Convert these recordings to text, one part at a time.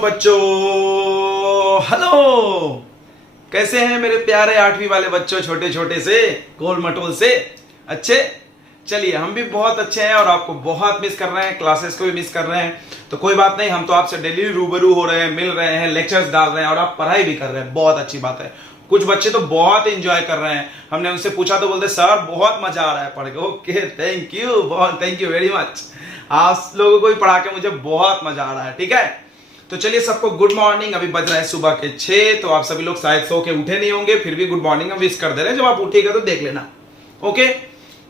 बच्चों, हेलो। कैसे हैं मेरे प्यारे 8वीं वाले बच्चों, छोटे छोटे से गोल मटोल से अच्छे। चलिए, हम भी बहुत अच्छे हैं और आपको बहुत मिस कर रहे हैं, क्लासेस को भी मिस कर रहे हैं। तो कोई बात नहीं, हम तो आपसे डेली रूबरू हो रहे हैं, मिल रहे हैं, लेक्चर्स डाल रहे हैं और आप पढ़ाई भी कर रहे हैं। बहुत अच्छी बात है। कुछ बच्चे तो बहुत एंजॉय कर रहे हैं। हमने उनसे पूछा तो बोलते सर बहुत मजा आ रहा है पढ़ के। ओके, थैंक यू, बहुत थैंक यू वेरी मच। आप लोगों को भी पढ़ा के मुझे बहुत मजा आ रहा है। ठीक है, तो चलिए सबको गुड मॉर्निंग। अभी बज रहा है सुबह के 6, तो आप सभी लोग शायद सो के उठे नहीं होंगे, फिर भी गुड मॉर्निंग हम विश कर दे रहे हैं। जब आप उठेगा तो देख लेना। ओके,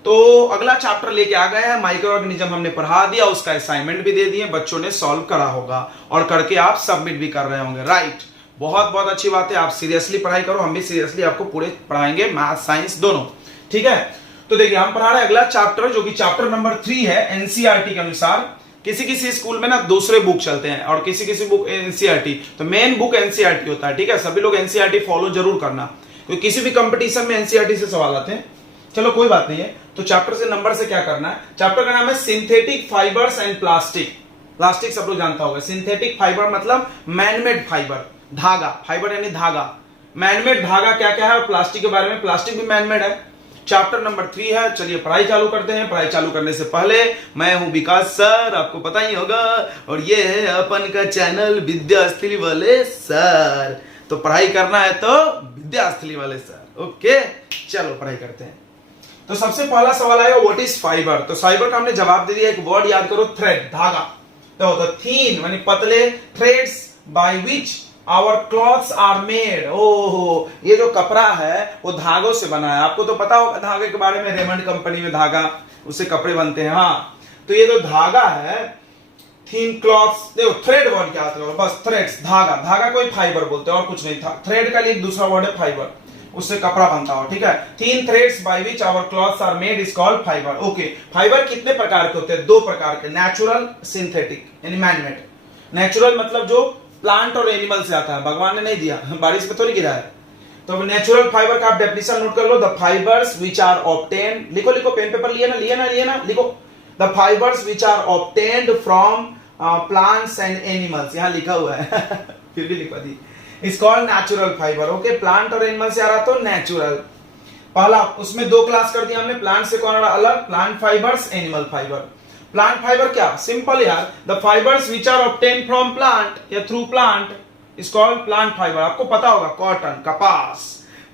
तो अगला चैप्टर लेके आ गए हैं। माइक्रो ऑर्गेनिज्म हमने पढ़ा दिया, उसका असाइनमेंट भी दे दिए, बच्चों ने सॉल्व करा होगा और करके आप सबमिट भी कर रहे होंगे। राइट, बहुत बहुत अच्छी बात है। आप सीरियसली पढ़ाई करो, हम भी सीरियसली आपको पूरे पढ़ाएंगे, मैथ साइंस दोनों। ठीक है, तो देखिए हम पढ़ा रहे हैं अगला चैप्टर, जो कि चैप्टर नंबर 3 है। एनसीईआरटी के अनुसार किसी किसी स्कूल में ना दूसरे बुक चलते हैं और किसी किसी बुक एनसीईआरटी, तो मेन बुक एनसीईआरटी होता है। ठीक है, सभी लोग एनसीईआरटी फॉलो जरूर करना, क्योंकि किसी भी कंपटीशन में एनसीईआरटी से सवाल आते हैं। चलो कोई बात नहीं है। तो चैप्टर से नंबर से क्या करना है, चैप्टर का नाम है synthetic fibres and plastic. Plastic सब लोग जानता होगा। सिंथेटिक फाइबर मतलब मैनमेड फाइबर, धागा। फाइबर यानी धागा, मैनमेड धागा क्या क्या है। और प्लास्टिक के बारे में, प्लास्टिक भी मैनमेड है। चैप्टर नंबर 3 है। चलिए पढ़ाई चालू करते हैं। पढ़ाई चालू करने से पहले मैं हूं विकास सर, आपको पता ही होगा, और ये है अपन का चैनल विद्यास्थली वाले सर। तो पढ़ाई करना है तो विद्यास्थली वाले सर। ओके, चलो पढ़ाई करते हैं। तो सबसे पहला सवाल आएगा, व्हाट इज फाइबर। तो फाइबर का हमने जवाब दे दिया, एक वर्ड याद करो, थ्रेड, धागा। तो थीन यानी पतले, threads by which our clothes are made. ओहो, ये जो कपड़ा है वो धागों से बना है। आपको तो पता होगा धागे के बारे में, रेमंड कंपनी में धागा, उससे कपड़े बनते हैं। हाँ, तो ये जो धागा है, थीन क्लॉथ्स, देखो थ्रेड वर्ड क्या आता है, बस थ्रेड्स, धागा। धागा कोई फाइबर बोलते हैं और कुछ नहीं था। थ्रेड का लिए दूसरा वर्ड है फाइबर, उससे कपड़ा बनता हो। ठीक है, thin threads by which our clothes are made is called fibre. Okay, fibre कितने प्रकार के होते हैं? 2 प्रकार के, नेचुरल, सिंथेटिक यानी मैनमेड। नेचुरल मतलब जो प्लांट और एनिमल से आता है, भगवान ने नहीं दिया, बारिश पे थोड़ी गिरा है। तो नेचुरल फाइबर का आप डेफिनेशन नोट कर लो, the fibres which are obtain, लिखो लिखो, पेन पेपर लिए ना, लिखो, the fibres which are obtained from plants and animals, यहां लिखा हुआ है फिर भी लिखवा दी, is called natural fibre. Okay, plant और एनिमल से आ रहा तो नेचुरल। पहला, उसमें 2 क्लास कर दिया हमने, प्लांट से कौन अलग, plant fibres, animal fibre. Plant fibre क्या, सिंपल यार, the fibres which are obtain from plant या through plant is called plant fibre. आपको पता होगा कॉटन, कपास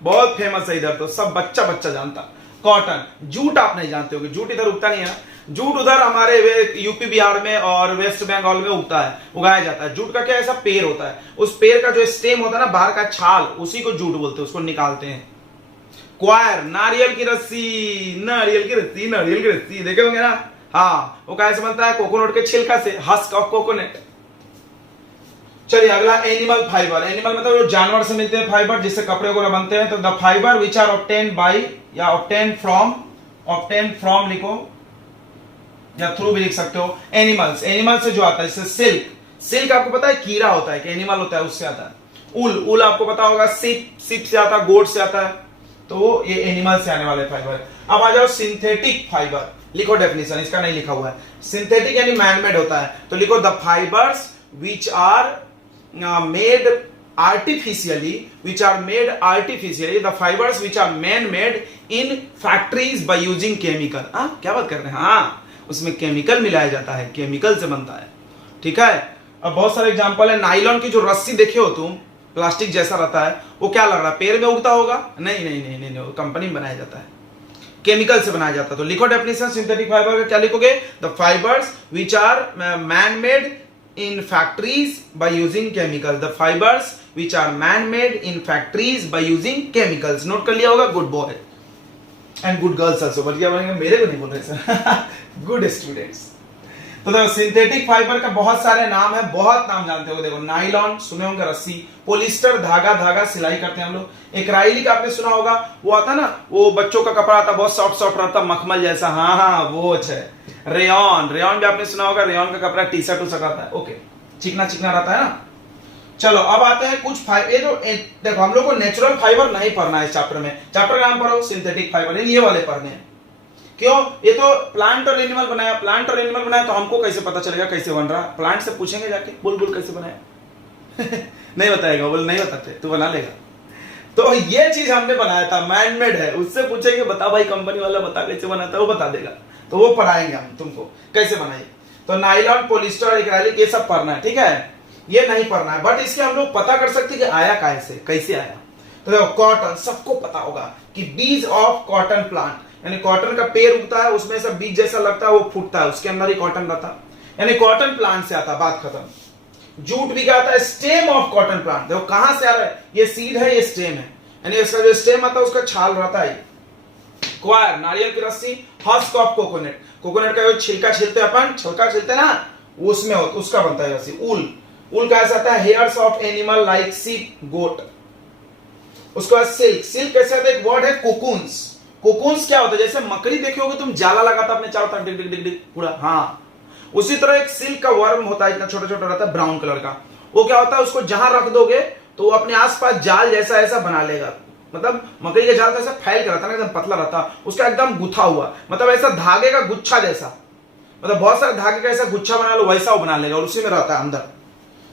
बहुत फेमस है इधर, तो सब बच्चा बच्चा जानता। कॉटन, जूट आप नहीं जानते होगे, जूट इधर उगता नहीं है। जूट उधर हमारे यूपी बिहार में और वेस्ट बंगाल में उगता है, उगाया जाता है। जूट का क्या, ऐसा पेड़ होता है, उस पेड़ का जो स्टेम होता है ना, बाहर का छाल, उसी को जूट बोलते हैं, उसको निकालते हैं। क्वायर, नारियल की रस्सी, नारियल की रस्सी, नारियल की रस्सी, देखे होंगे ना। हाँ, वो कैसे बनता है, कोकोनट के छिलका से, हस्क ऑफ कोकोनट। चलिए अगला, एनिमल फाइबर। एनिमल मतलब जो जानवर से मिलते हैं फाइबर, जिससे कपड़े वगैरह बनते हैं। तो the fibre which are obtain by या ऑब्टेन फ्रॉम लिखो, या थ्रू भी लिख सकते हो। एनिमल्स, एनिमल से जो आता है, जैसे सिल्क। सिल्क आपको पता है कीड़ा होता है कि एनिमल होता है, उससे आता है। ऊल, ऊल आपको पता होगा सिप से आता है, गोट से आता है। तो ये एनिमल से आने वाले फाइबर। अब आ जाओ सिंथेटिक फाइबर, लिखो डेफिनेशन, इसका नहीं लिखा हुआ है। सिंथेटिक यानी मैनमेड होता है, तो लिखो the fibres which are made artificially, the fibers which are man-made in factories by using chemical। क्या बात कर रहे हैं? हाँ, उसमें केमिकल मिलाया जाता है, केमिकल से बनता है। ठीक है, अब बहुत सारे एग्जांपल है। नाइलॉन की जो रस्सी देखे हो तुम, प्लास्टिक जैसा रहता है, वो क्या लग रहा है, पेड़ में उगता होगा? नहीं नहीं नहीं नहीं, वो कंपनी में बनाया जाता है, केमिकल से बनाया जाता है। तो लिखो डेफिनेशन सिंथेटिक फाइबर का, क्या लिखोगे, the fibres which are man made in factories by using chemicals, the fibers which are man made in factories by using chemicals। Note कर लिया होगा, good boy and good girls also. बढ़िया बनेंगे, मेरे को नहीं बोल रहे सर गुड स्टूडेंट्स। तो देखो सिंथेटिक फाइबर का बहुत सारे नाम है, बहुत नाम जानते हो। देखो नाइलॉन सुने होंगे, रस्सी। पोलिस्टर, धागा, धागा सिलाई करते हैं हम लोग। एक्राइलिक आपने सुना होगा, वो आता ना, वो बच्चों का कपड़ा आता, बहुत सॉफ्ट सॉफ्ट रहता, मखमल जैसा। हाँ हाँ, वो है। रेयन, रेयन भी आपने सुना होगा, रेयन का कपड़ा टी शर्ट आता है। ओके, चिकना चिकना रहता है ना। चलो अब आते हैं कुछ फाइबर। देखो हम लोग को नेचुरल फाइबर नहीं पढ़ना है इस चैप्टर में। चैप्टर का नाम पढ़ो सिंथेटिक फाइबर, ये वाले पढ़ने हैं। क्यों? ये तो प्लांट और एनिमल बनाया, प्लांट और एनिमल बनाया, तो हमको कैसे पता चलेगा कैसे बन रहा? प्लांट से पूछेंगे जाके, बुलबुल कैसे बनाया, नहीं बताएगा, बोले नहीं बताते, तू बना लेगा। तो ये चीज हमने बनाया था, मैनमेड है। उससे पूछेंगे बता भाई कंपनी वाला बता कैसे बनाता है, वो बता देगा। तो वो पढ़ाएंगे हम तुमको कैसे बनाइए। तो नाइलॉन, पॉलिस्टर, एक्रेलिक ये सब पढ़ना है, ठीक है, ये नहीं पढ़ना है। बट इसके हम लोग पता कर सकते हैं कि आया कैसे आया। तो देखो कॉटन सबको पता होगा कि बीज ऑफ कॉटन प्लांट, यानी कॉटन का पेड़ उगता है, उसमें से बीज जैसा लगता है, वो फूटता है, उसके अंदर ही कॉटन रहता है, यानी कॉटन प्लांट से आता है, बात खत्म। जूट भी क्या आता है, स्टेम ऑफ कॉटन प्लांट। देखो कहां से आ रहा है, ये सीड है, ये स्टेम है, यानी इसका जो स्टेम आता है उसका छाल रहता है। क्वायर, नारियल की रस्सी। हस्क ऑफ कोकोनट, कोकोनट का जो छिलका छीलते अपन, छिलका छीलते ना, उसमें उसका बनता है रस्सी। ऊल, ऊल कैसे आता है, hairs of animal like sheep, goat. उसके बाद सिल्क, सिल्क कैसे आता है, एक वर्ड है कोकून्स। कोकून्स क्या होता है, जैसे मकड़ी देखे होगे तुम, जाला लगाता अपने चारों तरफ, डिग डिग डिग डिग पूरा, हाँ, उसी तरह एक सिल्क का वर्म होता है, इतना छोटा छोटा रहता है, ब्राउन कलर का। वो क्या होता है, उसको जहां रख दोगे तो वो अपने आसपास जाल जैसा ऐसा बना लेगा। मतलब मकड़ी का जाल तो ऐसा फैल के रहता है ना, एकदम पतला रहता, उसका एकदम गुथा हुआ, मतलब ऐसा धागे का गुच्छा जैसा, मतलब बहुत सारे धागे का ऐसा गुच्छा बना लो, वैसा वो बना लेगा और उसी में रहता है अंदर।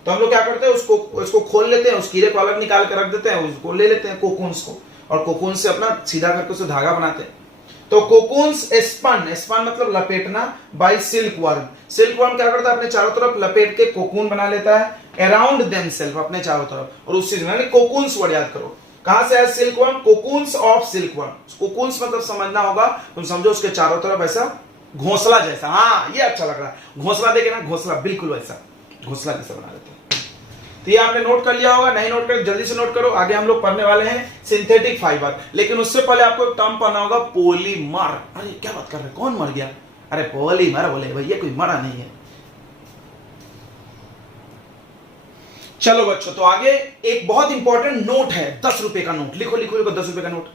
तो हम लोग क्या करते हैं, उसको खोल लेते हैं, उस कीड़े को अलग निकाल के रख देते हैं, उसको ले लेते हैं कोकून्स को, और कोकून से अपना सीधा करके उसे धागा बनाते हैं। तो कोकून्स स्पन, स्पन मतलब लपेटना, by silkworm. Silkworm क्या करता है, अपने चारों तरफ लपेट के कोकून बना लेता है, अराउंड देमसेल्फ, अपने चारों तरफ, और उस चीज में कोकून्स वर्ड याद करो। कहां से आया silk worm, cocoons of silk worm. Cocoons मतलब समझना होगा, तुम समझो उसके चारों तरफ ऐसा घोंसला जैसा, हाँ ये अच्छा लग रहा है, घोंसला देखे ना, घोंसला बिल्कुल वैसा घोंसला जैसा बना देते हैं। तो ये आपने नोट कर लिया होगा, नहीं नोट कर जल्दी से नोट करो। आगे हम लोग पढ़ने वाले हैं सिंथेटिक फाइबर, लेकिन उससे पहले आपको एक टर्म पढ़ना होगा, पॉलीमर। अरे क्या बात कर रहे हैं, कौन मर गया, अरे पॉलीमर बोले भैया, कोई मरा नहीं है। चलो बच्चों, तो आगे एक बहुत इंपॉर्टेंट नोट है, 10 रुपए का नोट, लिखो लिखो लिखो, 10 रुपए का नोट।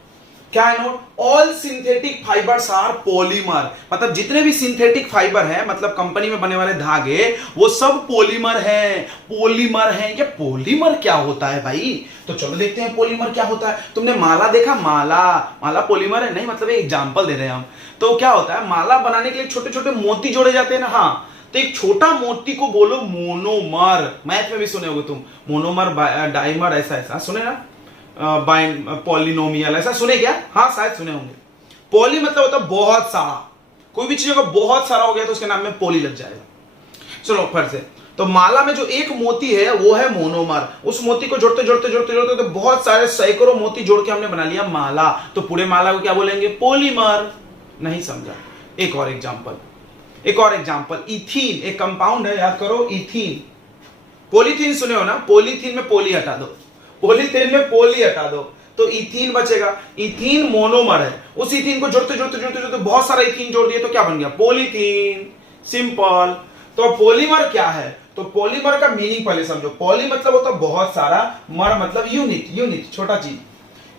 क्या है note, all synthetic fibres are polymer. मतलब जितने भी सिंथेटिक फाइबर है, मतलब कंपनी में बने वाले धागे, वो सब पॉलीमर हैं, पॉलीमर हैं। ये पॉलीमर क्या होता है भाई, तो चलो देखते हैं पॉलीमर क्या होता है। तुमने माला देखा, माला, माला पॉलीमर है नहीं, मतलब एक एग्जांपल दे रहे हैं हम। तो क्या होता है, माला बनाने के लिए छोटे छोटे मोती जोड़े जाते हैं ना, हाँ, तो एक छोटा मोती को बोलो मोनोमर। मैथ में भी सुने होगे तुम, मोनोमर, डाइमर, ऐसा ऐसा सुने ना, पॉलिनोमियल, ऐसा सुने क्या, हाँ शायद सुने होंगे। पॉली मतलब होता है बहुत सारा, कोई भी चीज का बहुत सारा हो गया तो उसके नाम में पॉली लग जाएगा। चलो फिर से, तो माला में जो एक मोती है वो है मोनोमर। उस मोती को जोड़ते जोड़ते जोड़ते जोड़ते तो बहुत सारे सैकड़ों मोती जोड़ के हमने बना लिया माला। तो पूरे माला को क्या बोलेंगे, पॉलीमर। नहीं समझा, एक और एग्जांपल, एक और एग्जांपल, इथीन एक कंपाउंड है, याद करो, इथीन। पॉलीथीन सुने हो ना, पॉलीथीन में पॉली हटा दो, पॉलीथीन में पॉली हटा दो तो इथीन बचेगा। इथीन मोनोमर है, उस इथीन को जोड़ते जोड़ते जोड़ते जोड़ते बहुत सारा इथीन जोड़ दिए तो क्या बन गया, पॉलीथीन, सिंपल। तो पॉलीमर क्या है, तो पॉलीमर का मीनिंग पहले समझो। पॉली मतलब होता है बहुत सारा, मर मतलब यूनिट, यूनिट छोटा चीज,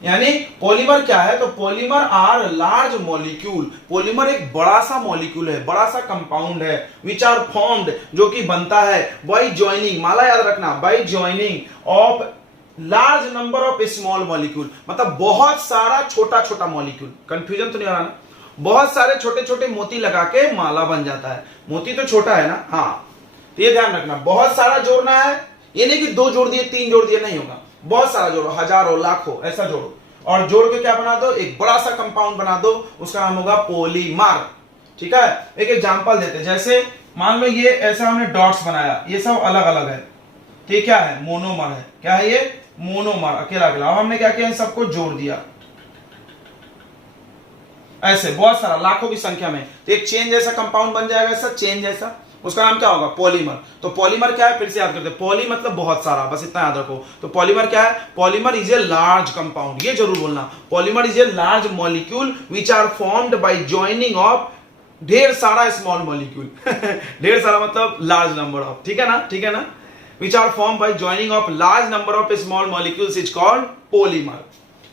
यानी पॉलीमर क्या है, तो polymer are large molecule. Polymer एक बड़ा सा मॉलिक्यूल है, बड़ा सा कंपाउंड है, विच आर फॉर्म्ड जो कि बनता है बाय ज्वाइनिंग, माला याद रखना, bye joining of large number of small molecule, मतलब बहुत सारा छोटा छोटा मॉलिक्यूल। कंफ्यूजन तो नहीं हो रहा ना, बहुत सारे छोटे छोटे मोती लगा के माला बन जाता है। मोती तो छोटा है ना, हाँ, तो ये ध्यान रखना, बहुत सारा जोड़ना है, ये नहीं कि 2 जोड़ दिए 3 जोड़ दिए, नहीं होगा, बहुत सारा जोड़ो, हजारों लाखों ऐसा जोड़ो, और जोड़ के क्या बना दो, एक बड़ा सा कंपाउंड बना दो, उसका नाम होगा पॉलीमर। ठीक है, एक एग्जांपल देते, जैसे मान लो ये ऐसा हमने डॉट्स बनाया, ये सब अलग अलग है, ठीक, क्या है, मोनोमर है, क्या है ये, मोनोमर, अकेला अकेला। अब हमने क्या किया, इन सबको जोड़ दिया ऐसे बहुत सारा, लाखों की संख्या में, तो एक चेन जैसा कंपाउंड बन जाएगा, ऐसा चेन जैसा, उसका नाम क्या होगा, पॉलीमर। तो पॉलीमर क्या है, फिर से याद करते हैं, पॉली मतलब बहुत सारा, बस इतना याद रखो। तो पॉलीमर क्या है, polymer is a large compound, ये जरूर बोलना, polymer is a large molecule which are formed by joining of ढेर सारा स्मॉल मॉलिक्यूल ढेर सारा मतलब लार्ज नंबर ऑफ, ठीक है ना, ठीक है ना, which are formed by joining of large number of small molecules is called polymer.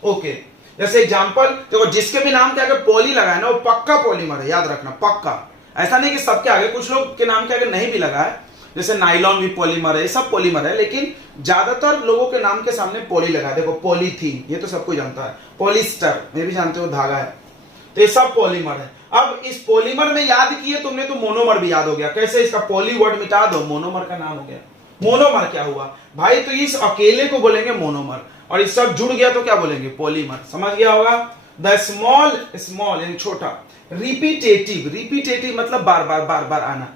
Okay, जैसे एग्जांपल देखो, जिसके भी नाम के आगे पॉली लगा है ना, वो पक्का पॉलीमर है, याद रखना, पक्का। ऐसा नहीं कि सबके आगे, कुछ लोग के नाम के आगे नहीं भी लगा है, जैसे नाइलॉन भी पॉलीमर है, ये सब पॉलीमर है, लेकिन ज्यादातर लोगों के नाम के सामने पॉली लगा है। देखो पॉलीथीन, ये तो सबको जानता है, पॉलिस्टर ये भी जानते हो, धागा है, तो ये सब पॉलीमर है। अब इस पॉलीमर में याद किए तुमने तो मोनोमर भी याद हो गया, कैसे, इसका पॉली वर्ड मिटा दो, मोनोमर का नाम हो गया। मोनोमर क्या हुआ भाई, तो इस अकेले को बोलेंगे मोनोमर, और इस सब जुड़ गया तो क्या बोलेंगे, पॉलीमर। समझ गया होगा। द स्मॉल, स्मॉल यानी छोटा, रिपीटेटिव, रिपीटेटिव मतलब बार बार बार बार आना,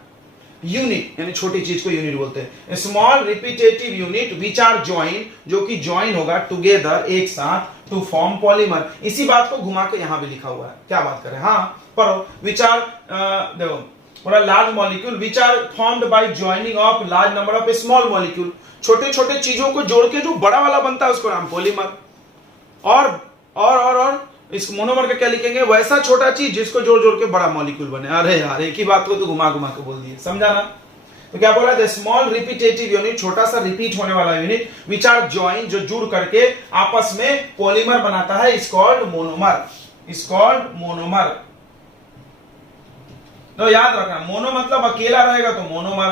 यूनिट यानी छोटी चीज को यूनिट बोलते हैं। Small repetitive unit which are join, जो कि ज्वाइन होगा टुगेदर, एक साथ, टू फॉर्म पॉलीमर। इसी बात को घुमा के यहां भी लिखा हुआ है, क्या बात करें, हाँ पढ़ो। विच आर, देखो large molecule which are formed by joining of large number of small molecule, छोटे छोटे चीजों को जोड़ के जो बड़ा वाला बनता है उसको नाम पॉलीमर। और इस मोनोमर का क्या लिखेंगे, वैसा छोटा चीज जिसको जोड़ जोड़ के बड़ा मॉलिक्यूल बने। अरे यार एक ही बात को तो घुमा घुमा के बोल दिए, समझा ना। तो क्या बोला, द स्मॉल रिपीटेटिव यूनिट, छोटा सा रिपीट होने वाला यूनिट, विच आर ज्वाइन, जो जुड़ करके आपस में पॉलीमर बनाता है, is called monomer, is called monomer. तो याद रखना, मोनो मतलब अकेला रहेगा तो मोनोमर।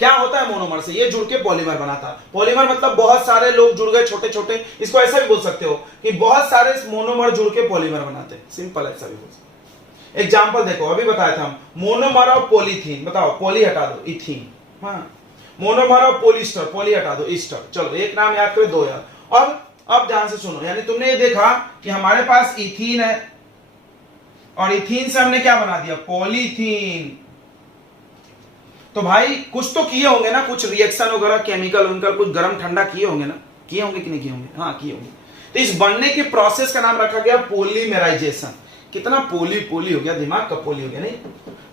क्या होता है मोनोमर से, ये जुड़ के पॉलीमर बनाता है। पॉलीमर मतलब बहुत सारे लोग जुड़ गए छोटे छोटे, इसको ऐसा भी बोल सकते हो कि बहुत सारे मोनोमर जुड़ के पॉलीमर बनाते हैं, सिंपल ऐसा भी बोल सकते हैं। एग्जांपल देखो, अभी बताया था हम, मोनोमर ऑफ पॉलीथीन, बताओ पॉली हटा दो, इथीन, हाँ। मोनोमर ऑफ पॉलिस्टर, पॉली हटा दो, ईस्टर। चलो एक नाम याद करो, दो याद। अब ध्यान से सुनो, यानी तुमने ये देखा कि हमारे पास इथीन है, और इथीन से हमने क्या बना दिया, पॉलीथीन। तो भाई कुछ तो किए होंगे ना, कुछ रिएक्शन वगैरह केमिकल उनका, कुछ गर्म ठंडा किए होंगे ना, किए होंगे कि नहीं किए होंगे, हाँ किए होंगे। तो इस बनने के प्रोसेस का नाम रखा गया पॉलीमेराइजेशन। कितना पोली पोली हो गया, दिमाग का पोली हो गया, नहीं।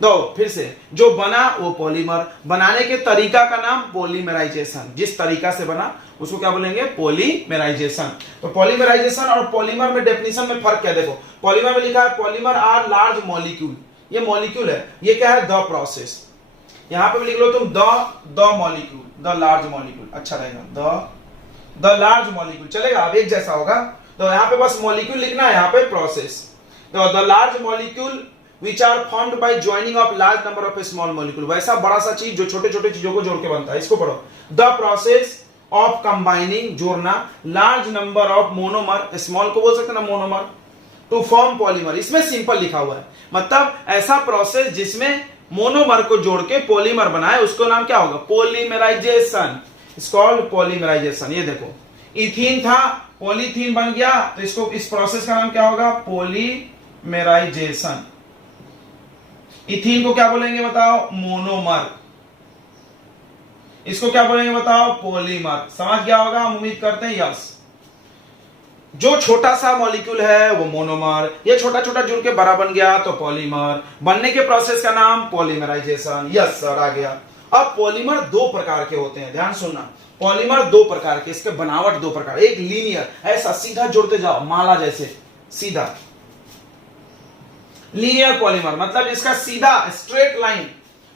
तो फिर से, जो बना वो पॉलीमर, बनाने के तरीका का नाम पॉलीमेराइजेशन, जिस तरीका से बना उसको क्या बोलेंगे, पॉलीमेराइजेशन। तो पॉलीमेराइजेशन और पॉलीमर में डेफिनेशन में फर्क क्या, देखो पॉलीमर में लिखा है पॉलीमर आर लार्ज मॉलिक्यूल, ये मॉलिक्यूल है, ये क्या है, द प्रोसेस। यहां पे भी लिख लो तुम the molecule, the large molecule, अच्छा रहेगा, द लार्ज मॉलिक्यूल चलेगा, अब एक जैसा होगा। तो यहां पे बस मॉलिक्यूल लिखना है, यहां पे प्रोसेस। तो the large molecule which are formed by joining of large number of small molecule, वैसा बड़ा सा चीज जो छोटे छोटे चीजों को जोड़ के बनता है, इसको पढ़ो। द प्रोसेस ऑफ कंबाइनिंग, जोड़ना, large number of monomer, small को बोल सकते हैं ना मोनोमर, टू फॉर्म पॉलीमर। इसमें सिंपल लिखा हुआ है, मतलब ऐसा प्रोसेस जिसमें मोनोमर को जोड़ के पॉलीमर बनाए, उसको नाम क्या होगा, पॉलीमराइजेशन, इट्स कॉल्ड पॉलीमराइजेशन। ये देखो इथीन था, पॉलीथीन बन गया, तो इसको, इस प्रोसेस का नाम क्या होगा, पॉलीमराइजेशन। इथीन को क्या बोलेंगे बताओ, मोनोमर। इसको क्या बोलेंगे बताओ, पॉलीमर। समझ गया होगा, हम उम्मीद करते हैं, यस। जो छोटा सा मॉलिक्यूल है वो मोनोमर, ये छोटा छोटा जुड़ के बड़ा बन गया तो पॉलीमर। बनने के प्रोसेस का नाम पॉलीमराइजेशन, यस सर आ गया। अब पॉलीमर दो प्रकार के होते हैं, ध्यान सुनना, पॉलीमर दो प्रकार के, इसके बनावट दो प्रकार, एक लीनियर, ऐसा सीधा जोड़ते जाओ माला जैसे, सीधा लीनियर पॉलीमर, मतलब जिसका सीधा स्ट्रेट लाइन,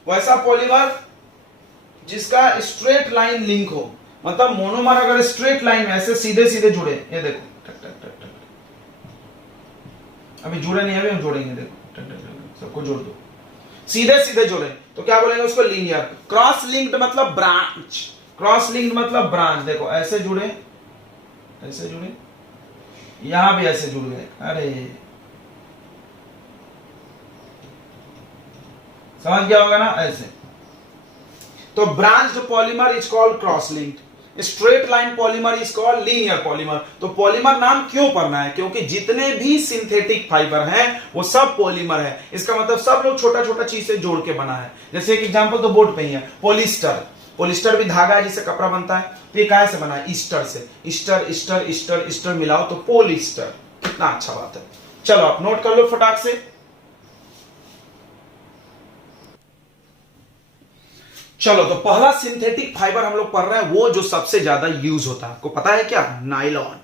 वैसा पॉलीमर जिसका स्ट्रेट लाइन लिंक हो, मतलब मोनोमर अगर स्ट्रेट लाइन में ऐसे सीधे सीधे जुड़े, ये देखो अभी जुड़े नहीं, अभी हम जोड़ेंगे, देखो सबको जोड़ दो, सीधे सीधे जोड़े तो क्या बोलेंगे उसको, लीनियर। क्रॉस लिंक्ड मतलब ब्रांच, क्रॉस लिंक्ड मतलब ब्रांच, देखो ऐसे जुड़े, ऐसे जुड़े, यहां भी ऐसे जुड़ गए, अरे समझ गया होगा ना, ऐसे। तो branched polymer is called cross linked, straight line polymer is called linear polymer. तो पॉलीमर नाम क्यों पढ़ना है, क्योंकि जितने भी सिंथेटिक फाइबर हैं वो सब पॉलीमर है, इसका मतलब सब लोग छोटा छोटा चीज से जोड़ के बना है। जैसे एक एग्जांपल तो बोर्ड पे ही है, पॉलिस्टर, पॉलिस्टर भी धागा है जिससे कपड़ा बनता है, तो ये कहां से बना है, ईस्टर से, ईस्टर ईस्टर ईस्टर ईस्टर मिलाओ तो पॉलिस्टर, कितना अच्छा बात है। चलो आप नोट कर लो फटाक से। चलो तो पहला सिंथेटिक फाइबर हम लोग पढ़ रहे हैं, वो जो सबसे ज्यादा यूज होता है, आपको पता है क्या, नायलॉन।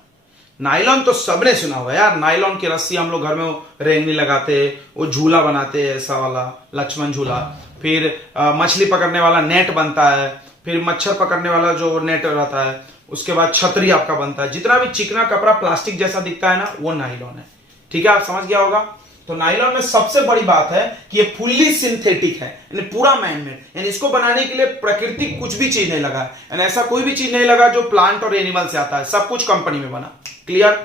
नायलॉन तो सबने सुना हुआ यार, नायलॉन की रस्सी हम लोग घर में रेंगनी लगाते, वो झूला बनाते हैं ऐसा वाला, लक्ष्मण झूला। फिर मछली पकड़ने वाला नेट बनता है, फिर मच्छर पकड़ने वाला जो नेट रहता है, उसके बाद छतरी आपका बनता है। जितना भी चिकना कपड़ा प्लास्टिक जैसा दिखता है ना, वो नायलॉन है, ठीक है, आप समझ गया होगा। तो नायलॉन में सबसे बड़ी बात है कि ये फुल्ली सिंथेटिक है, यानी पूरा मैनमेड, यानी इसको बनाने के लिए प्राकृतिक कुछ भी चीज नहीं लगा है, यानी ऐसा कोई भी चीज नहीं लगा जो प्लांट और एनिमल से आता है, सब कुछ कंपनी में बना, क्लियर।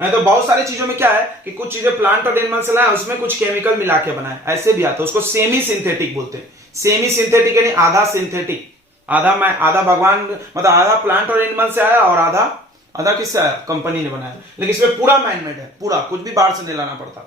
नहीं तो बहुत सारी चीजों में क्या है कि कुछ चीजें प्लांट और एनिमल से लाए, उसमें कुछ केमिकल मिला के बनाए, ऐसे भी आता है, उसको सेमी सिंथेटिक बोलते हैं। सेमी सिंथेटिक यानी आधा सिंथेटिक, आधा मैं आधा भगवान मतलब आधा प्लांट और एनिमल से आया और आधा आधा किससे आया, कंपनी ने बनाया, लेकिन इसमें पूरा मैनमेड है, पूरा कुछ भी बाहर से नहीं लाना पड़ता।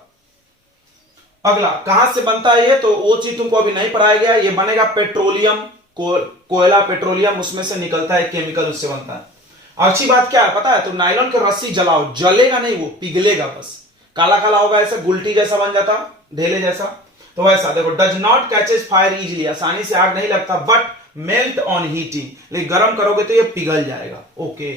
अगला कहां से बनता है ये, तो वो चीज तुमको अभी नहीं पढ़ाया गया। ये बनेगा पेट्रोलियम, कोयला पेट्रोलियम उसमें से निकलता है, केमिकल उससे बनता है। अच्छी बात क्या है पता है, तो नायलॉन की रस्सी जलाओ, जलेगा नहीं, वो पिघलेगा बस, काला काला होगा, ऐसा गुलटी जैसा बन जाता, ढेले जैसा। तो वैसा देखो, does not catches fire easily, आसानी से आग नहीं लगता, बट मेल्ट ऑन हीटिंग, लेकिन गर्म करोगे तो ये पिघल जाएगा। ओके,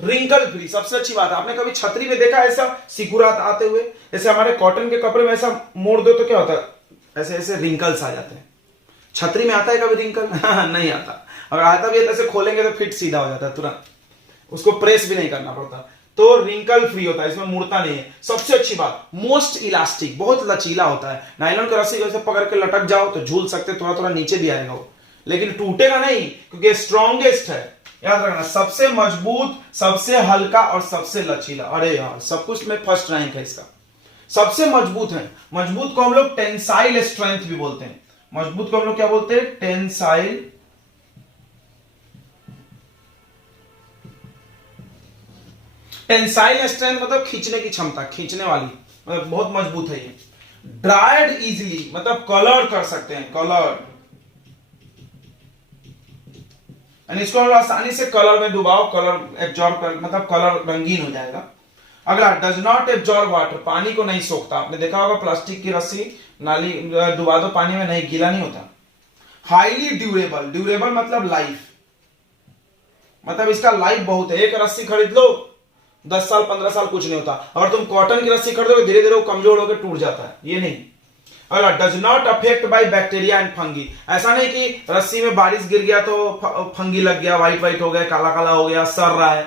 रिंकल फ्री, सबसे अच्छी बात है। आपने कभी छतरी में देखा ऐसा सिकुड़ात आते हुए, जैसे हमारे कॉटन के कपड़े में ऐसा मोड़ दो तो क्या होता है, ऐसे ऐसे रिंकल्स आ जाते हैं। छतरी में आता है कभी रिंकल? नहीं आता। अगर आता भी है तो ऐसे खोलेंगे तो फिट सीधा हो जाता है तुरंत, उसको प्रेस भी नहीं करना पड़ता, तो रिंकल फ्री होता है, इसमें मुड़ता नहीं है। सबसे अच्छी बात, मोस्ट इलास्टिक, बहुत लचीला होता है। नायलॉन की रस्सी जैसे पकड़ के लटक जाओ तो झूल सकते, थोड़ा थोड़ा नीचे भी आएगा वो, लेकिन टूटेगा नहीं, क्योंकि स्ट्रॉन्गेस्ट है। याद रखना, सबसे मजबूत, सबसे हल्का और सबसे लचीला। अरे यार, सब कुछ में फर्स्ट रैंक है इसका, सबसे मजबूत है। मजबूत को हम लोग टेंसाइल स्ट्रेंथ भी बोलते हैं। मजबूत को हम लोग क्या बोलते हैं, टेंसाइल टेंसाइल स्ट्रेंथ मतलब खींचने की क्षमता, खींचने वाली, मतलब बहुत मजबूत है ये। ड्राइड इजिली मतलब कलर कर सकते हैं, कलर, इसको आसानी से कलर में डुबाओ, कलर एब्जॉर्ब कर, मतलब कलर रंगीन हो जाएगा। अगला, डज नॉट एब्जॉर्ब वाटर, पानी को नहीं सोखता। आपने देखा होगा प्लास्टिक की रस्सी नाली डुबा दो पानी में, नहीं, गीला नहीं होता। हाईली ड्यूरेबल, ड्यूरेबल मतलब लाइफ, मतलब इसका लाइफ बहुत है। एक रस्सी खरीद लो 10 साल 15 साल कुछ नहीं होता। अगर तुम कॉटन की रस्सी खरीदोगे धीरे धीरे वो कमजोर होकर टूट जाता है, ये नहीं। अगला, does not affect by bacteria and fungi, ऐसा नहीं कि रस्सी में बारिश गिर गया तो फंगी लग गया, व्हाइट व्हाइट हो गया, काला काला हो गया, सड़ रहा है।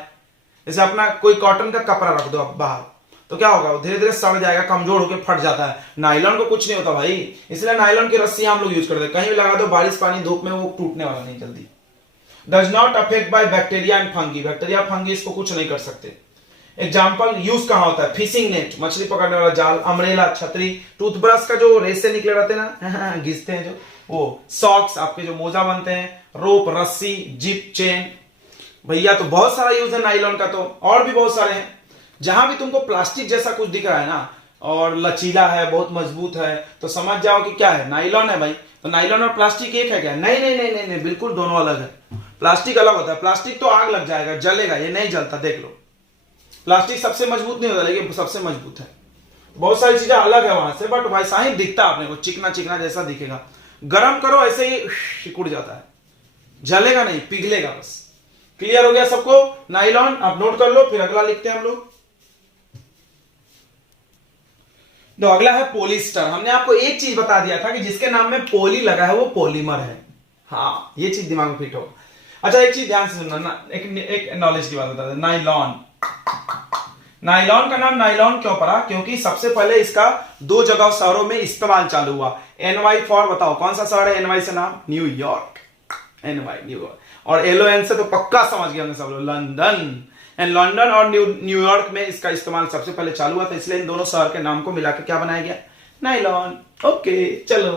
जैसे अपना कोई कॉटन का कपड़ा रख दो आप बाहर, तो क्या होगा, धीरे धीरे सड़ जाएगा, कमजोर होकर फट जाता है। नायलॉन को कुछ नहीं होता भाई, इसलिए नायलॉन की रस्सी हम लोग यूज करते हैं। कहीं भी लगा दो, बारिश पानी धूप में, वो टूटने वाला नहीं जल्दी। Does not affect by bacteria and fungi, bacteria fungi इसको कुछ नहीं कर सकते। एग्जाम्पल यूज कहां होता है, फिशिंग नेट, मछली पकड़ने वाला जाल, अम्ब्रेला, छतरी, टूथब्रश का जो रेसे निकले रहते हैं ना, घिसते हैं जो, वो सॉक्स, आपके जो मोजा बनते हैं, रोप, रस्सी, जिप, चेन। भैया तो बहुत सारा यूज है नायलॉन का, तो और भी बहुत सारे हैं। जहां भी तुमको प्लास्टिक जैसा कुछ दिख रहा है ना, और लचीला है, बहुत मजबूत है, तो समझ जाओ कि क्या है, नायलॉन है भाई। तो नायलॉन और प्लास्टिक एक है क्या? नहीं नहीं नहीं नहीं, नहीं, बिल्कुल दोनों अलग है। प्लास्टिक अलग होता है, प्लास्टिक तो आग लग जाएगा, जलेगा, ये नहीं जलता, देख लो। प्लास्टिक सबसे मजबूत नहीं होता, लेकिन सबसे मजबूत है। बहुत सारी चीजें अलग है वहां से, बट वैसा ही दिखता है, अपने को चिकना चिकना जैसा दिखेगा। गर्म करो ऐसे ही सिकुड़ जाता है, जलेगा नहीं, पिघलेगा बस। क्लियर हो गया सबको? नायलॉन आप नोट कर लो, फिर अगला लिखते हैं हम लोग। तो अगला है पॉलिस्टर। हमने आपको एक चीज बता दिया था कि जिसके नाम में पोली लगा है वो पॉलीमर है। हाँ, ये चीज दिमाग में फिट होगा। अच्छा, एक चीज ध्यान से सुनना ना, एक नॉलेज की बात बता दे। नायलॉन, नायलॉन का नाम नायलॉन क्यों पड़ा? क्योंकि सबसे पहले इसका 2 जगह शहरों में इस्तेमाल चालू हुआ। एनवाई फॉर, बताओ कौन सा शहर है एनवाई से नाम? New York, NY New York. और एलओएन से तो पक्का समझ गए होंगे सब लोग, लंदन। एंड लंदन और न्यूयॉर्क में इसका इस्तेमाल सबसे पहले चालू हुआ था, इसलिए इन दोनों शहर के नाम को मिलाकर क्या बनाया गया? नायलॉन। ओके, चलो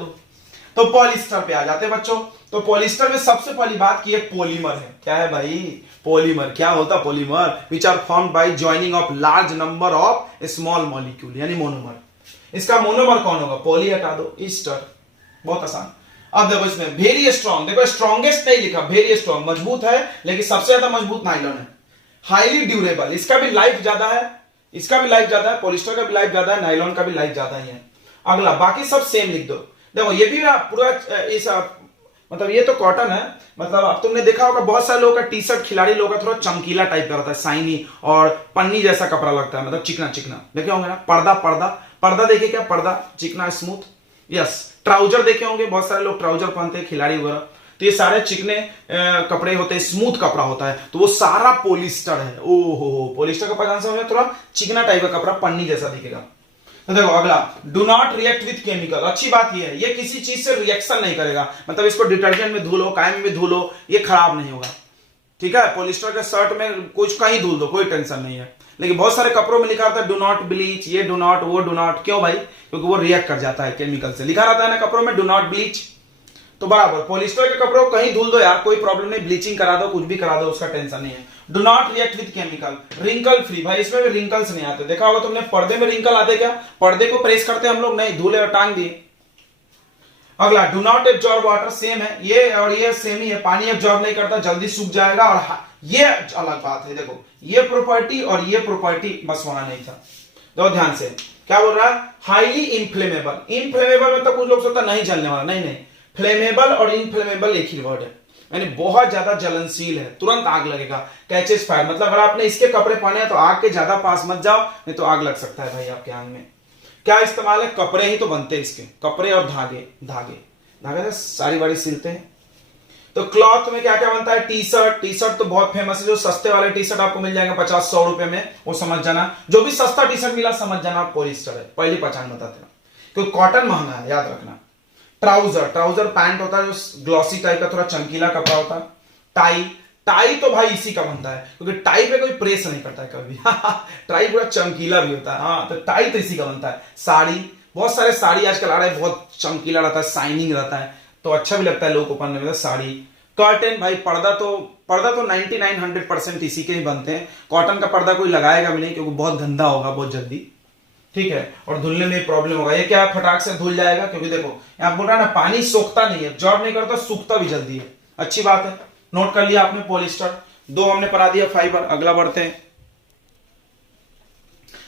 तो पॉलिस्टर पे आ जाते हैं बच्चों। तो पॉलिस्टर में सबसे पहली बात की एक पॉलीमर है। क्या है भाई? पॉलीमर। क्या होता polymer? Which are formed by joining of large number of small molecule, यानी मोनोमर। इसका मोनोमर कौन होगा? पॉली हटा दो, ईस्टर। बहुत आसान। अब देखो इसमें वेरी स्ट्रॉन्ग, देखो स्ट्रॉन्गेस्ट नहीं लिखा, वेरी स्ट्रॉन्ग, मजबूत है, लेकिन सबसे ज्यादा मजबूत नायलॉन है। हाईली ड्यूरेबल, इसका भी लाइफ ज्यादा है, इसका भी लाइफ ज्यादा है, पॉलिस्टर का भी लाइफ ज्यादा है, नायलॉन का भी लाइफ ज्यादा ही है। अगला, बाकी सब सेम लिख दो। देखो ये भी पूरा इस मतलब ये तो कॉटन है, मतलब अब तुमने देखा होगा बहुत सारे लोगों का टी शर्ट, खिलाड़ी लोगों का थोड़ा चमकीला टाइप का रहता है, साइनी और पन्नी जैसा कपड़ा लगता है, मतलब चिकना चिकना। देखे होंगे ना, पर्दा, पर्दा, पर्दा देखे क्या? पर्दा चिकना स्मूथ। यस, ट्राउजर देखे होंगे, बहुत सारे लोग ट्राउजर पहनते हैं, खिलाड़ी वगैरह। तो ये सारे चिकने कपड़े होते हैं, स्मूथ कपड़ा होता है, तो वो सारा पॉलिस्टर है। ओहो, पॉलिस्टर का पहचान समझ में, थोड़ा चिकना टाइप का कपड़ा, पन्नी जैसा दिखेगा। तो देखो अगला, do not react with chemical. अच्छी बात ये है, ये किसी चीज से रिएक्शन नहीं करेगा, मतलब इसको डिटर्जेंट में धो लो, कायम में धो लो, ये खराब नहीं होगा। ठीक है, पॉलिस्टर के शर्ट में कुछ कहीं धुल दो, कोई टेंशन नहीं है। लेकिन बहुत सारे कपड़ों में लिखा रहता है डू नॉट ब्लीच, ये डू नॉट, वो डू नॉट। क्यों भाई? क्योंकि वो रिएक्ट कर जाता है केमिकल से। लिखा रहता है ना कपड़ों में डू नॉट ब्लीच, तो बराबर पॉलिस्टर के कपड़ों को कहीं धुल दो यार, कोई प्रॉब्लम नहीं, ब्लीचिंग करा दो, कुछ भी करा दो, उसका टेंशन नहीं है। Do not react with chemical, wrinkle free, भाई इसमें भी रिंकल्स नहीं आते। देखा होगा तुमने पर्दे में रिंकल आते क्या, पर्दे को प्रेस करते हम लोग नहीं, धुले और टांग दिए। अगला do not absorb water, same है ये और ये सेम ही है, पानी एब्जॉर्ब नहीं करता, जल्दी सूख जाएगा। और ये अलग बात है, देखो ये प्रॉपर्टी और ये प्रॉपर्टी बस होना नहीं था। तो ध्यान से क्या बोल रहा है, हाईली इनफ्लेमेबल। इनफ्लेमेबल मतलब कुछ लोग सोचता नहीं जलने वाला, नहीं नहीं, फ्लेमेबल और इनफ्लेमेबल एक ही वर्ड है, यानी बहुत ज्यादा जलनशील है, तुरंत आग लगेगा। कैचेस फायर मतलब अगर आपने इसके कपड़े पहने हैं तो आग के ज्यादा पास मत जाओ, नहीं तो आग लग सकता है भाई आपके आंग में। क्या इस्तेमाल है, कपड़े ही तो बनते हैं इसके, कपड़े और धागे, धागे धागे से सारी बारी सिलते हैं। तो क्लॉथ में क्या क्या बनता है, टी शर्ट, टी शर्ट तो बहुत फेमस है, जो सस्ते वाले टी शर्ट आपको मिल जाएंगे 50-100 रुपए में, वो समझ जाना, जो भी सस्ता टी शर्ट मिला समझ जाना पॉलिस्टर है, पहली पहचान बताते हैं, क्योंकि कॉटन महंगा है, याद रखना। ट्राउजर, ट्राउजर पैंट होता है जो ग्लॉसी टाइप का थोड़ा चमकीला कपड़ा होता है। टाई, टाई तो भाई इसी का बनता है, क्योंकि टाई पे कोई प्रेस नहीं करता है कभी टाई पूरा चमकीला भी होता है, हाँ, तो टाई तो इसी का बनता है। साड़ी, बहुत सारे साड़ी आजकल आ रहे हैं, बहुत चमकीला रहता है, शाइनिंग रहता है, तो अच्छा भी लगता है लोगों को पहनने में। साड़ी, कर्टेन, भाई पर्दा तो 99-100% इसी के ही बनते हैं। कॉटन का पर्दा कोई लगाएगा भी नहीं, क्योंकि बहुत गंदा होगा बहुत जल्दी, ठीक है, और धुलने में प्रॉब्लम होगा। ये क्या फटाक से धुल जाएगा, क्योंकि देखो यहां बोल रहा है ना, पानी सोखता नहीं है, जॉब नहीं करता, सूखता भी जल्दी है, अच्छी बात है। नोट कर लिया आपने पॉलिस्टर, दो हमने पढ़ा दिया फाइबर। अगला बढ़ते हैं,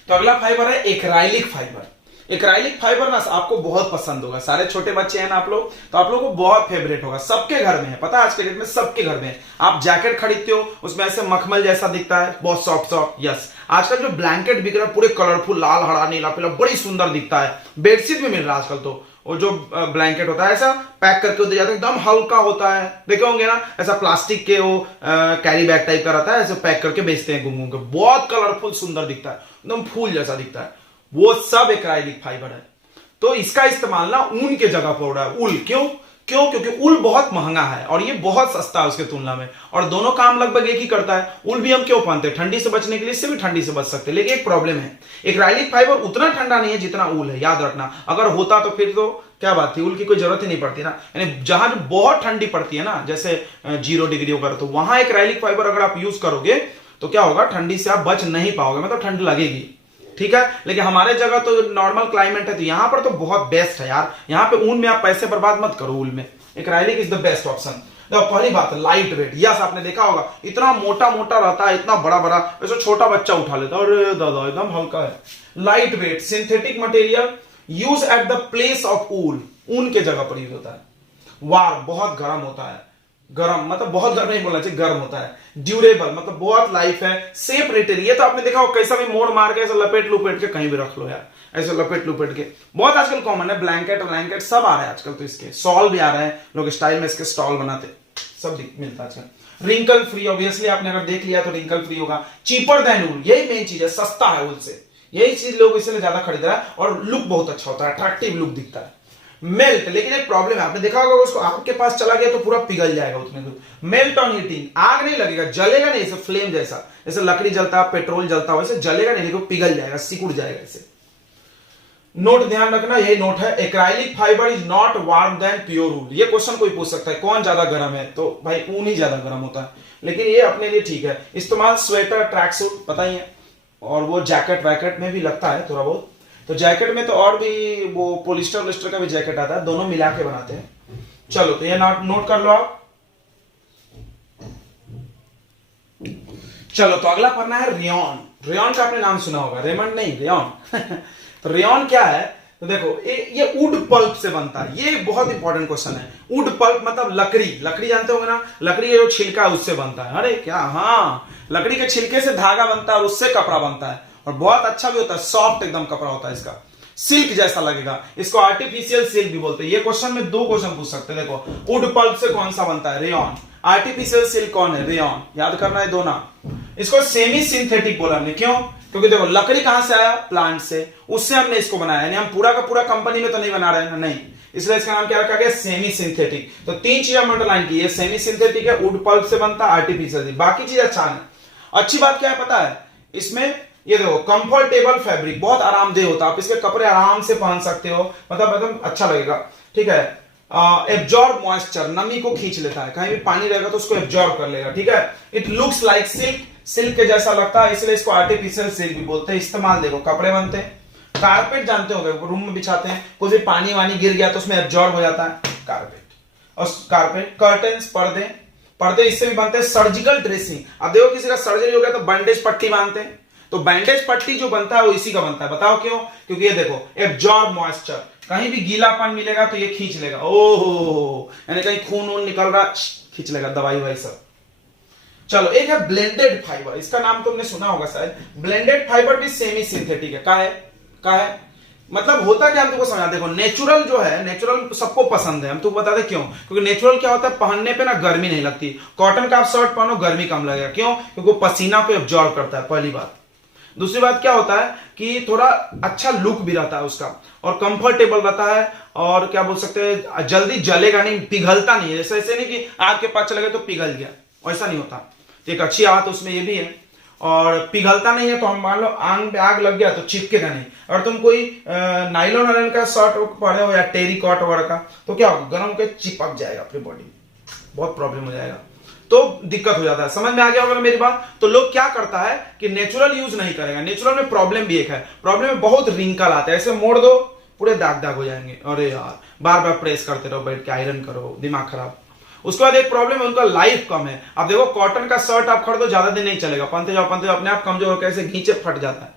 तो अगला फाइबर है एक्राइलिक फाइबर। एक्राइलिक फाइबर ना आपको बहुत पसंद होगा, सारे छोटे बच्चे हैं ना आप लोग, तो आप लोगों को बहुत फेवरेट होगा, सबके घर में है, पता है आज के डेट में सबके घर में है। आप जैकेट खरीदते हो, उसमें ऐसे मखमल जैसा दिखता है, बहुत सॉफ्ट सॉफ्ट। यस, आजकल जो ब्लैंकेट बिक रहा है पूरे कलरफुल, लाल, हरा, नीला, पीला, बड़ी सुंदर दिखता है। बेडशीट भी मिल रहा है आजकल तो, वो जो ब्लैंकेट होता है ऐसा पैक करके दे जाते हैं, एकदम हल्का होता है, देखे होंगे ना, ऐसा प्लास्टिक के वो कैरी बैग टाइप का रहता है, ऐसे पैक करके बेचते हैं घूम घूम के, बहुत कलरफुल सुंदर दिखता है, एकदम फूल जैसा दिखता है, वो सब एक्राइलिक फाइबर है। तो इसका इस्तेमाल ना ऊन के जगह पर हो रहा है, उल, क्यों, क्योंकि उल बहुत महंगा है और ये बहुत सस्ता है उसके तुलना में, और दोनों काम लगभग एक ही करता है। उल भी हम क्यों पहनते हैं, ठंडी से बचने के लिए, इससे भी ठंडी से बच सकते हैं, लेकिन एक प्रॉब्लम है, एक्राइलिक फाइबर उतना ठंडा नहीं है जितना उल है, याद रखना। अगर होता तो फिर तो क्या बात थी, उल की कोई जरूरत ही नहीं पड़ती ना, यानी जहां जो बहुत ठंडी पड़ती है ना, जैसे 0 डिग्री वगैरह, तो वहां एक्राइलिक फाइबर अगर आप यूज करोगे तो क्या होगा, ठंडी से आप बच नहीं पाओगे, मतलब ठंड लगेगी, ठीक है। लेकिन हमारे जगह तो नॉर्मल क्लाइमेट है, तो यहां पर तो बहुत बेस्ट है यार, यहां पे ऊन में आप पैसे बर्बाद मत करो, उल में acrylic is the best option. देखो पहली बात लाइट वेट, यस आपने देखा होगा इतना मोटा मोटा रहता है, इतना बड़ा बड़ा, वैसे छोटा बच्चा उठा लेता है, अरे दादा एकदम हल्का है। Lightweight, synthetic material, use at the place of wool, ऊन के जगह पर यूज होता है। वार, बहुत गर्म होता है, गर्म मतलब बहुत गर्म नहीं बोलना चाहिए, गर्म होता है। ड्यूरेबल मतलब बहुत लाइफ है। सेफ रिटेल, ये तो आपने देखा हो, कैसा भी मोड़ मार के ऐसा लपेट लुपेट के कहीं भी रख लो यार, ऐसे लपेट लुपेट के, बहुत आजकल कॉमन है। ब्लैंकेट व्लैंकेट सब आ रहे हैं आजकल, तो इसके सॉल भी आ रहे हैं, लोग स्टाइल में इसके स्टॉल बनाते, सब मिलता है आजकल। रिंकल फ्री, ऑब्वियसली आपने अगर देख लिया तो रिंकल फ्री होगा। चीपर देन ऊल, यही मेन चीज है, सस्ता है ऊल से, यही चीज लोग इसलिए ज्यादा खरीद रहा है, और लुक बहुत अच्छा होता है, अट्रैक्टिव लुक दिखता है। मेल्ट, लेकिन एक प्रॉब्लम है, आपने देखा होगा उसको आग के पास चला गया तो पूरा पिघल जाएगा उतने दूर। मेल्ट ऑन हीटिंग, आग नहीं लगेगा, जलेगा नहीं, ऐसे फ्लेम जैसा, जैसे लकड़ी जलता है, पेट्रोल जलता है, वैसे जलेगा नहीं, लेकिन पिघल जाएगा, सिकुड़ जाएगा ऐसे। नोट ध्यान रखना, यही नोट है, acrylic fibre is not warm then pure wool. ये क्वेश्चन कोई पूछ सकता है, कौन ज्यादा गर्म है, तो भाई ऊन ही ज्यादा गर्म होता है, लेकिन ये अपने लिए ठीक है। इस्तेमाल स्वेटर, ट्रैक सूट पता ही है, और वो जैकेट वैकेट में भी लगता है थोड़ा बहुत, तो जैकेट में तो और भी वो पॉलिस्टर वॉलिस्टर का भी जैकेट आता है, दोनों मिला के बनाते हैं। चलो तो ये नोट कर लो आप। चलो तो अगला पढ़ना है रेयॉन। रेयॉन का आपने नाम सुना होगा, रेमंड नहीं, रेयॉन तो रेयॉन क्या है, तो देखो ये वुड पल्प से बनता है, ये बहुत इंपॉर्टेंट क्वेश्चन है। वुड पल्प मतलब लकड़ी, लकड़ी जानते होंगे ना, लकड़ी जो छिलका है उससे बनता है। अरे क्या, हाँ, लकड़ी के छिलके से धागा बनता है और उससे कपड़ा बनता है, और बहुत अच्छा भी होता है, सॉफ्ट एकदम कपड़ा होता है इसका, सिल्क जैसा लगेगा, इसको आर्टिफिशियल सिल्क भी बोलते हैं। ये क्वेश्चन में 2 क्वेश्चन पूछ सकते हैं, देखो वुड पल्प से कौन सा बनता है, रेयॉन, आर्टिफिशियल सिल्क कौन है, रेयॉन, याद करना है दो नाम। इसको सेमी सिंथेटिक बोला हमने, क्यों, क्योंकि देखो लकड़ी कहां से आया, प्लांट से, उससे हमने इसको बनाया, यानी हम पूरा का पूरा कंपनी में तो नहीं बना रहे हैं, नहीं, इसलिए इसका नाम क्या रखा गया, सेमी सिंथेटिक। तो 3 चीज हम अंडरलाइन की, ये सेमी सिंथेटिक है, वुड पल्प से बनता है, आर्टिफिशियल, बाकी चीज अच्छा है। अच्छी बात क्या है पता है इसमें, ये देखो कंफर्टेबल फैब्रिक, बहुत आरामदेह होता है, आप इसके कपड़े आराम से पहन सकते हो, मतलब एकदम अच्छा लगेगा, ठीक है। एब्जॉर्ब मॉइस्चर, नमी को खींच लेता है, कहीं भी पानी रहेगा तो उसको एब्जॉर्ब कर लेगा, ठीक है। It looks like silk, silk के जैसा लगता है, इसलिए इसको आर्टिफिशियल सिल्क भी बोलते हैं। इस्तेमाल देखो, कपड़े बनते हैं, कारपेट जानते होंगे, रूम में बिछाते हैं, कोई भी पानी वानी गिर गया तो उसमें एब्जॉर्ब हो जाता है, कारपेट। और कारपेट, कर्टन्स, पर्दे, पर्दे इससे भी बनते हैं। सर्जिकल ड्रेसिंग, अब देखो किसी का सर्जरी हो गया तो बैंडेज पट्टी बांधते हैं, तो बैंडेज पट्टी जो बनता है वो इसी का बनता है। बताओ क्यों? क्योंकि ये देखो एब्जॉर्ब मॉइस्चर, कहीं भी गीलापन मिलेगा तो ये खींच लेगा। ओहो, यानी कहीं खून वून निकल रहा, खींच लेगा, दवाई वाई सब। चलो, एक है ब्लेंडेड फाइबर, इसका नाम तुमने सुना होगा शायद। ब्लेंडेड फाइबर भी सेमी सिंथेटिक है। का है मतलब होता क्या, हम तुमको समझा। देखो, नेचुरल जो है, नेचुरल सबको पसंद है, हम तुमको बताते क्यों। क्योंकि नेचुरल क्या होता है, पहनने पे ना गर्मी नहीं लगती। कॉटन का आप शर्ट पहनो, गर्मी कम लगेगा। क्यों? क्योंकि वो पसीना को एब्जॉर्ब करता है, पहली बात। दूसरी बात क्या होता है कि थोड़ा अच्छा लुक भी रहता है उसका, और कंफर्टेबल रहता है, और क्या बोल सकते हैं, जल्दी जलेगा नहीं, पिघलता नहीं है। ऐसे नहीं कि आग के पास चले गए तो पिघल गया, ऐसा नहीं होता। तो एक अच्छी आदत उसमें ये भी है, और पिघलता नहीं है। तो हम मान लो आग पे आग लग गया तो चिपकेगा नहीं। और तुम कोई नाइलॉन का शर्ट पहने हो या टेरी कॉट वगैरह का, तो क्या होगा, गर्म के चिपक जाएगा अपनी बॉडी में, बहुत प्रॉब्लम हो जाएगा, तो दिक्कत हो जाता है। समझ में आ गया होगा मेरी बात। तो लोग क्या करता है कि नेचुरल यूज नहीं करेगा। नेचुरल में प्रॉब्लम भी एक है, प्रॉब्लम में बहुत रिंकल आता है, ऐसे मोड़ दो पूरे दाग दाग हो जाएंगे। अरे यार, बार बार प्रेस करते रहो, बैठ के आयरन करो, दिमाग खराब। उसके बाद एक प्रॉब्लम है, उनका लाइफ कम है। अब देखो, कॉटन का शर्ट आप खरीदो, ज्यादा दिन नहीं चलेगा, पहनते जाओ अपने आप कमजोर होकर ऐसे घींचे फट जाता है,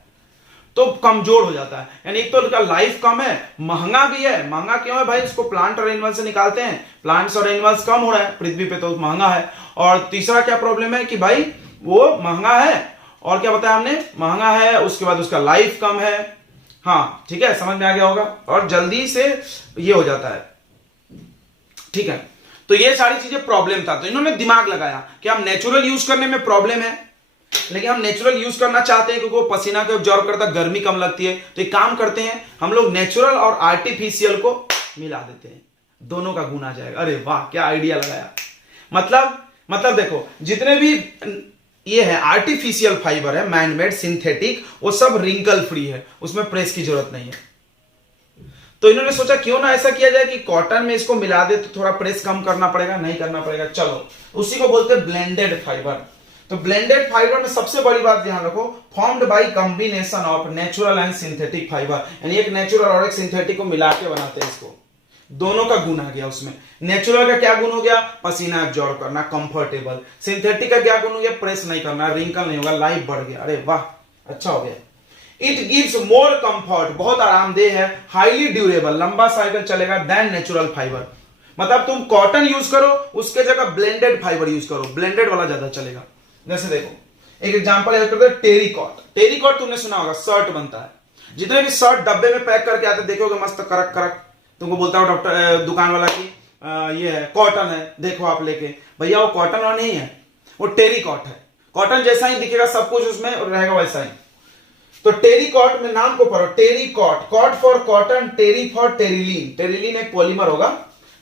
तो कमजोर हो जाता है। यानी एक तो उनका लाइफ कम है, महंगा भी है। महंगा क्यों है भाई? उसको प्लांट और एनिमल से निकालते हैं, प्लांट्स और एनिमल्स कम हो रहा है पृथ्वी पे, तो महंगा है। और तीसरा क्या प्रॉब्लम है कि भाई वो महंगा है, और क्या बताया हमने, महंगा है, उसके बाद उसका लाइफ कम है। हाँ ठीक है, समझ में आ गया होगा, और जल्दी से ये हो जाता है, ठीक है। तो ये सारी चीजें प्रॉब्लम था, तो इन्होंने दिमाग लगाया कि हम नेचुरल यूज करने में प्रॉब्लम है, लेकिन हम नेचुरल यूज करना चाहते हैं क्योंकि वो पसीना को एब्जॉर्ब करता है, गर्मी कम लगती है। तो एक काम करते हैं, हम लोग नेचुरल और आर्टिफिशियल को मिला देते हैं, दोनों का गुण आ जाएगा। अरे वाह, क्या आइडिया लगाया। मतलब देखो, जितने भी ये है आर्टिफिशियल फाइबर है, मैन मेड, सिंथेटिक, वो सब रिंकल फ्री है, उसमें प्रेस की जरूरत नहीं है। तो इन्होंने सोचा क्यों ना ऐसा किया जाए कि कॉटन में इसको मिला दे, तो थोड़ा प्रेस कम करना पड़ेगा, नहीं करना पड़ेगा। चलो, उसी को बोलते हैं ब्लेंडेड फाइबर। तो ब्लेंडेड फाइबर में सबसे बड़ी बात ध्यान रखो, formed by combination of natural and synthetic fibre, यानी एक नेचुरल और एक सिंथेटिक को मिला के बनाते हैं इसको। दोनों का गुण आ गया उसमें। नेचुरल का क्या गुण हो गया, पसीना एब्जॉर्ब करना, कंफर्टेबल। सिंथेटिक का क्या गुण हो गया, प्रेस नहीं करना, रिंकल नहीं होगा, लाइफ बढ़ गया। अरे वाह, अच्छा हो गया। इट गिव्स मोर कंफर्ट, बहुत आरामदेह है, हाईली ड्यूरेबल, लंबा साइकिल चलेगा देन नेचुरल फाइबर। मतलब तुम कॉटन यूज करो, उसके जगह ब्लेंडेड फाइबर यूज करो, ब्लेंडेड वाला ज्यादा चलेगा। जैसे देखो, एक एग्जांपल याद करते हैं, टेरीकॉट। टेरीकॉट तुमने सुना होगा, शर्ट बनता है। जितने भी शर्ट डब्बे में पैक करके आते देखोगे, मस्त करक करक, तुमको बोलता हो डॉक्टर दुकान वाला की ये है कॉटन है, देखो आप लेके, भैया वो कॉटन वाला नहीं है, वो टेरीकॉट है। कॉटन जैसा ही दिखेगा, सब कुछ उसमें रहेगा वैसा ही। तो टेरीकॉट में नाम को पढ़ो, terrycot, cot for cotton, terry for Terylene. Terylene एक पॉलीमर होगा,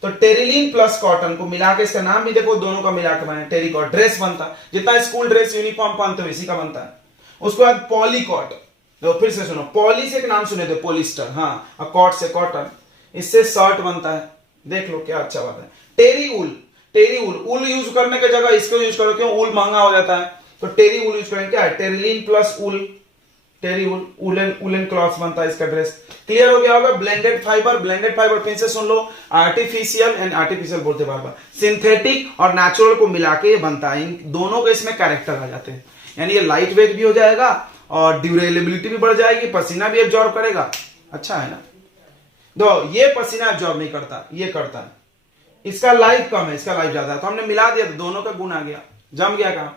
तो टेरिलीन प्लस कॉटन को मिला के, इसका नाम भी देखो, दोनों का मिला के बने टेरीकॉट। ड्रेस बनता है, जितना स्कूल ड्रेस यूनिफॉर्म पहनते हो इसी का बनता है। उसके बाद पॉलीकॉट, तो फिर से सुनो, पॉली से एक नाम सुने थे, पॉलिस्टर, हाँ, और कॉट से कॉटन, इससे शर्ट बनता है। देख लो क्या अच्छा बात है। टेरी उल, टेरी उल, उल यूज करने की जगह इसको यूज करो, क्यों, उल महंगा हो जाता है, तो टेरी उल यूज करेंगे। क्या है, टेरिलीन प्लस उल, टेरी उल, उलन क्लॉथ बनता है इसका ड्रेस। क्लियर हो गया होगा। ब्लेंडेड फाइबर, ब्लेंडेड फाइबर फिर से सुन लो, आर्टिफिशियल एंड आर्टिफिशियल बोलते बार बार, सिंथेटिक और नेचुरल को मिला के ये बनता है। इन दोनों के इसमें कैरेक्टर आ जाते हैं, यानी ये लाइट वेट भी हो जाएगा और ड्यूरेबिलिटी भी बढ़ जाएगी, पसीना भी एब्जॉर्ब करेगा। अच्छा है ना। दो, ये पसीना एब्जॉर्ब नहीं करता, ये करता है, इसका लाइफ कम है, इसका लाइफ ज्यादा है, तो हमने मिला दिया तो दोनों का गुण आ गया, जम गया काम।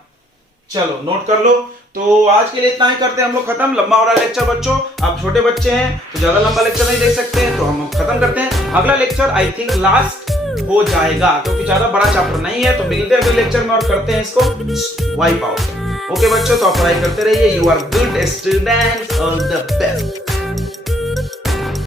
चलो नोट कर लो। तो आज के लिए इतना ही करते हैं हम लोग खत्म। लंबा हो रहा है लेक्चर बच्चों, आप छोटे बच्चे हैं तो ज्यादा लंबा लेक्चर नहीं देख सकते हैं, तो हम खत्म करते हैं। अगला लेक्चर आई थिंक लास्ट हो जाएगा, क्योंकि ज्यादा बड़ा चैप्टर नहीं है। तो मिलते हैं अगले लेक्चर में और करते हैं इसको वाइप आउट। ओके बच्चों, तो आप पढ़ाई करते रहिए। You are good students, all the best.